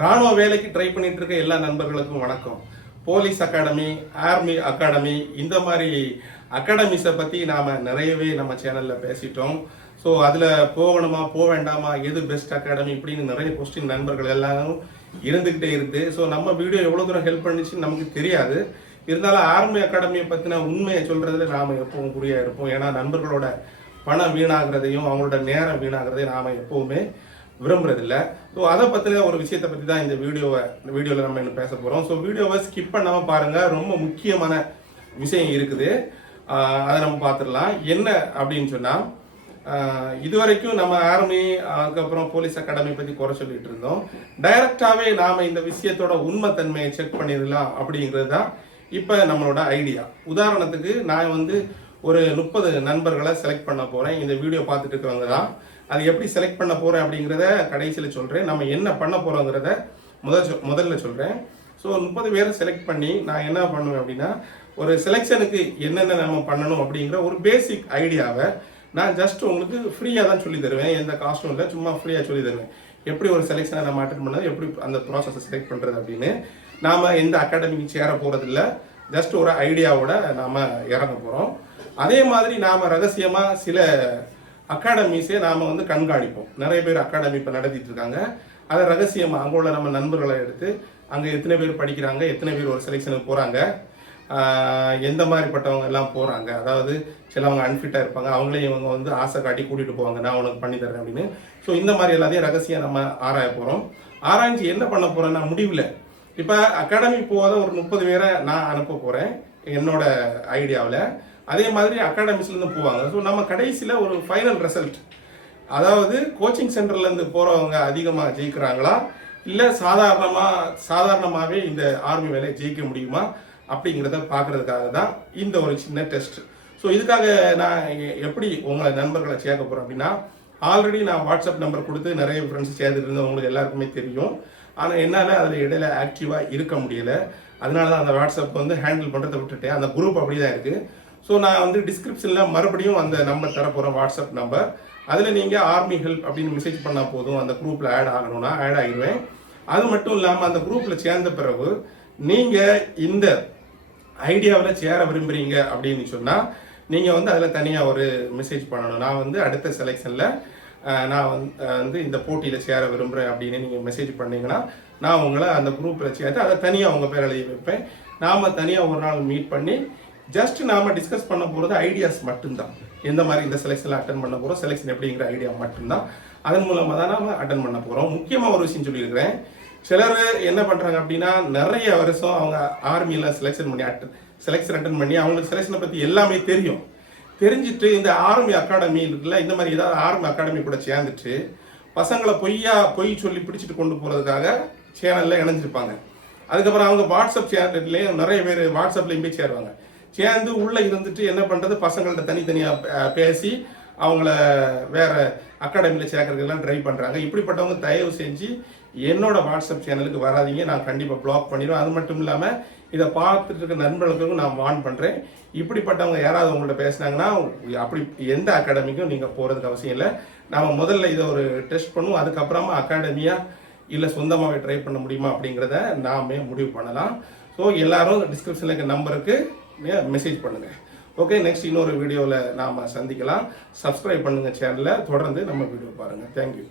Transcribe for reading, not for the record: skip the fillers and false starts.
ராணுவ வேலைக்கு ட்ரை பண்ணிட்டு இருக்க எல்லா நண்பர்களுக்கும் வணக்கம். போலீஸ் அகாடமி, ஆர்மி அகாடமி, இந்த மாதிரி அகாடமிஸை பற்றி நாம் நிறையவே நம்ம சேனலில் பேசிட்டோம். ஸோ அதில் போகணுமா போக வேண்டாமா, எது பெஸ்ட் அகாடமி இப்படின்னு நிறைய கொஸ்டின் நண்பர்கள் எல்லாரும் இருந்துக்கிட்டே இருக்குது. ஸோ நம்ம வீடியோ எவ்வளோ தூரம் ஹெல்ப் பண்ணிச்சுன்னு நமக்கு தெரியாது. இருந்தாலும் ஆர்மி அகாடமியை பற்றின உண்மையை சொல்கிறதுல நாம் எப்பவும் குறியாக இருப்போம். ஏன்னா நண்பர்களோட பணம் வீணாகிறதையும் அவங்களோட நேரம் வீணாகிறதையும் நாம் எப்போவுமே விரும்புறதில்ல. ஸோ அதை பற்றின ஒரு விஷயத்தை பற்றி தான் இந்த வீடியோவில் நம்ம என்ன பேச போகிறோம். ஸோ வீடியோவை ஸ்கிப் பண்ணாமல் பாருங்கள், ரொம்ப முக்கியமான விஷயம் இருக்குது, அதை நம்ம பார்த்துடலாம். என்ன அப்படின்னு சொன்னால், இதுவரைக்கும் நம்ம ஆர்மி அதுக்கப்புறம் போலீஸ் அகாடமி பற்றி குறை சொல்லிட்டு இருந்தோம். டைரக்டாகவே நாம் இந்த விஷயத்தோட உண்மைத்தன்மையை செக் பண்ணிடலாம் அப்படிங்கிறது தான் இப்போ நம்மளோட ஐடியா. உதாரணத்துக்கு நான் ஒரு 30 நண்பர்களை செலக்ட் பண்ண போகிறேன். இந்த வீடியோ பார்த்துட்டு இருக்கிறவங்க தான். அது எப்படி செலக்ட் பண்ண போகிறேன் அப்படிங்கிறத கடைசியில் சொல்கிறேன். நம்ம என்ன பண்ண போகிறோங்கிறத முதல்ல சொல்கிறேன். ஸோ 30 பேரை செலக்ட் பண்ணி நான் என்ன பண்ணுவேன் அப்படின்னா, ஒரு செலெக்ஷனுக்கு என்னென்ன நம்ம பண்ணணும் அப்படிங்கிற ஒரு பேசிக் ஐடியாவை நான் ஜஸ்ட் உங்களுக்கு ஃப்ரீயாக தான் சொல்லி தருவேன். எந்த காஸ்ட்டும் இல்லை, சும்மா ஃப்ரீயாக சொல்லி தருவேன். எப்படி ஒரு செலெக்ஷனை நம்ம அட்டென்ட் பண்ணது, எப்படி அந்த ப்ராசஸை செலக்ட் பண்ணுறது அப்படின்னு. நாம் எந்த அகாடமிக்கு சேர போகிறதில்ல, ஜஸ்ட் ஒரு ஐடியாவோட நாம் இறங்க போகிறோம். அதே மாதிரி நாம் ரகசியமாக சில அகாடமிஸே நாம் கண்காணிப்போம். நிறைய பேர் அகாடமி இப்போ நடத்திட்டு இருக்காங்க. அதை ரகசியமாக அங்கே உள்ள நம்ம நண்பர்களை எடுத்து அங்கே எத்தனை பேர் படிக்கிறாங்க, எத்தனை பேர் ஒரு செலெக்ஷனுக்கு போகிறாங்க, எந்த மாதிரிப்பட்டவங்க எல்லாம் போகிறாங்க. அதாவது சிலவங்க அன்ஃபிட்டாக இருப்பாங்க, அவங்களே இவங்க ஆசை காட்டி கூட்டிகிட்டு போவாங்க, நான் உனக்கு பண்ணி தரேன் அப்படின்னு. ஸோ இந்த மாதிரி எல்லாத்தையும் ரகசியம் நம்ம ஆராய போகிறோம். ஆராய்ச்சி என்ன பண்ண போகிறேன்னா, முடிவில் இப்போ அகாடமி போகாத ஒரு 30 பேரை நான் அனுப்ப போகிறேன் என்னோட ஐடியாவில். அதே மாதிரி அகாடமிஸ்லேருந்து போவாங்க. ஸோ நம்ம கடைசியில் ஒரு ஃபைனல் ரிசல்ட், அதாவது கோச்சிங் சென்டர்லேருந்து போகிறவங்க அதிகமாக ஜெயிக்கிறாங்களா, இல்லை சாதாரணமாகவே இந்த ஆர்மி வேலையை ஜெயிக்க முடியுமா அப்படிங்கிறத பார்க்குறதுக்காக தான் இந்த ஒரு சின்ன டெஸ்ட். ஸோ இதுக்காக நான் எப்படி உங்களை நண்பர்களை சேர்க்க போகிறேன் அப்படின்னா, ஆல்ரெடி நான் வாட்ஸ்அப் நம்பர் கொடுத்து நிறைய ஃப்ரெண்ட்ஸ் சேர்த்துட்டு இருந்தேன், உங்களுக்கு எல்லாருக்குமே தெரியும். ஆனால் என்னால் அதில் இடையில ஆக்டிவாக இருக்க முடியலை. அதனால தான் அந்த வாட்ஸ்அப் ஹேண்டில் பண்ணுறதை விட்டுட்டேன். அந்த குரூப் அப்படி தான் இருக்குது. ஸோ நான் டிஸ்கிரிப்ஷனில் மறுபடியும் அந்த நம்பர் தரப்போகிறேன், வாட்ஸ்அப் நம்பர். அதில் நீங்கள் ஆர்மி ஹெல்ப் அப்படின்னு மெசேஜ் பண்ணால் போதும். அந்த குரூப்பில் ஆட் ஆகணும்னா ஆட் ஆகிடுவேன். அது மட்டும் இல்லாமல் அந்த குரூப்பில் சேர்ந்த பிறகு நீங்கள் இந்த ஐடியாவில் சேர விரும்புகிறீங்க அப்படின்னு சொன்னால், நீங்கள் அதில் தனியாக ஒரு மெசேஜ் பண்ணணும். நான் அடுத்த செலெக்ஷனில் நான் இந்த போட்டியில் சேர விரும்புகிறேன் அப்படின்னு நீங்கள் மெசேஜ் பண்ணீங்கன்னா, நான் உங்களை அந்த குரூப்பில் சேர்த்து அதை தனியாக உங்கள் பேர் எழுதி வைப்பேன். நாம் தனியாக ஒரு நாள் மீட் பண்ணி ஜஸ்ட் நாம் டிஸ்கஸ் பண்ண போகிறது ஐடியாஸ் மட்டும்தான். எந்த மாதிரி இந்த செலெக்ஷனில் அட்டன் பண்ண போகிறோம், செலெக்ஷன் எப்படிங்கிற ஐடியா மட்டும்தான். அதன் மூலமாக தான் நாம் அட்டன் பண்ண போகிறோம். முக்கியமாக ஒரு விஷயம் சொல்லியிருக்கிறேன். சிலர் என்ன பண்ணுறாங்க அப்படின்னா, நிறைய வருஷம் அவங்க ஆர்மியில் செலெக்ஷன் அட்டன் பண்ணி அவங்களுக்கு செலெக்ஷனை பற்றி எல்லாமே தெரியும். தெரிஞ்சுட்டு இந்த ஆர்மி அகாடமி இருக்குல்ல, இந்த மாதிரி ஏதாவது ஆர்மி அகாடமி கூட சேர்ந்துட்டு பசங்களை பொய் சொல்லி பிடிச்சிட்டு கொண்டு போகிறதுக்காக சேனலில் இணைஞ்சிருப்பாங்க. அதுக்கப்புறம் அவங்க வாட்ஸ்அப் சேனல்லையும் நிறைய பேர் வாட்ஸ்அப்லேயும் போய் சேருவாங்க. சேர்ந்து உள்ளே இருந்துட்டு என்ன பண்ணுறது, பசங்கள்கிட்ட தனித்தனியாக பேசி அவங்கள வேறு அகாடமியில் சேர்க்கறதுக்கெல்லாம் ட்ரை பண்ணுறாங்க. இப்படிப்பட்டவங்க தயவு செஞ்சு என்னோட வாட்ஸ்அப் சேனலுக்கு வராதிங்க, நான் கண்டிப்பாக பிளாக் பண்ணிடுவேன். அது மட்டும் இல்லாமல் இதை பார்த்துட்டு இருக்க நண்பர்களுக்கும் நான் வார்ன் பண்ணுறேன். இப்படிப்பட்டவங்க யாராவது உங்கள்கிட்ட பேசினாங்கன்னா, அப்படி எந்த அகாடமிக்கும் நீங்கள் போகிறதுக்கு அவசியம் இல்லை. நம்ம முதல்ல இதை ஒரு டெஸ்ட் பண்ணுவோம். அதுக்கப்புறமா அகாடமியாக இல்லை சொந்தமாகவே ட்ரை பண்ண முடியுமா அப்படிங்கிறத நாமே முடிவு பண்ணலாம். ஸோ எல்லாரும் டிஸ்கிரிப்ஷனில் இருக்க நம்பருக்கு மெசேஜ் பண்ணுங்கள். ஓகே, நெக்ஸ்ட் இன்னொரு வீடியோவில் நாம் சந்திக்கலாம். சப்ஸ்கிரைப் பண்ணுங்கள் சேனலை, தொடர்ந்து நம்ம வீடியோ பாருங்கள். தேங்க்யூ.